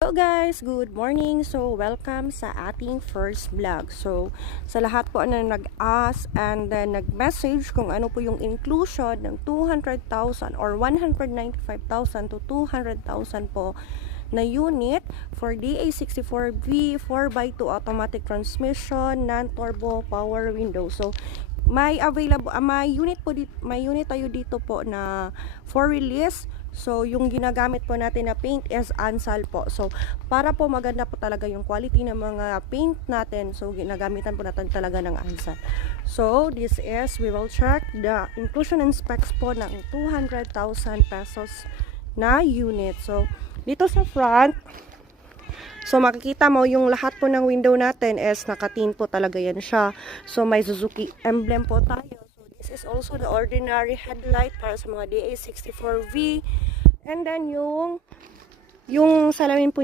Hello guys, good morning. So, welcome sa ating first vlog. So, sa lahat po na nag-ask and then nag-message kung ano po yung inclusion ng 200,000 or 195,000 to 200,000 po na unit for DA64V 4x2 automatic transmission, non-turbo power window. So, may available may unit tayo dito po na for release. So yung ginagamit po natin na paint is Ansal po. So para po maganda po talaga yung quality ng mga paint natin, so ginagamitan po natin talaga ng Ansal. So this is, we will check the inclusion and specs po ng 200,000 pesos na unit. So dito sa front, so makikita mo yung lahat po ng window natin is naka-tint po talaga yan siya. So may Suzuki emblem po tayo. So this is also the ordinary headlight para sa mga DA64V. And then yung salamin po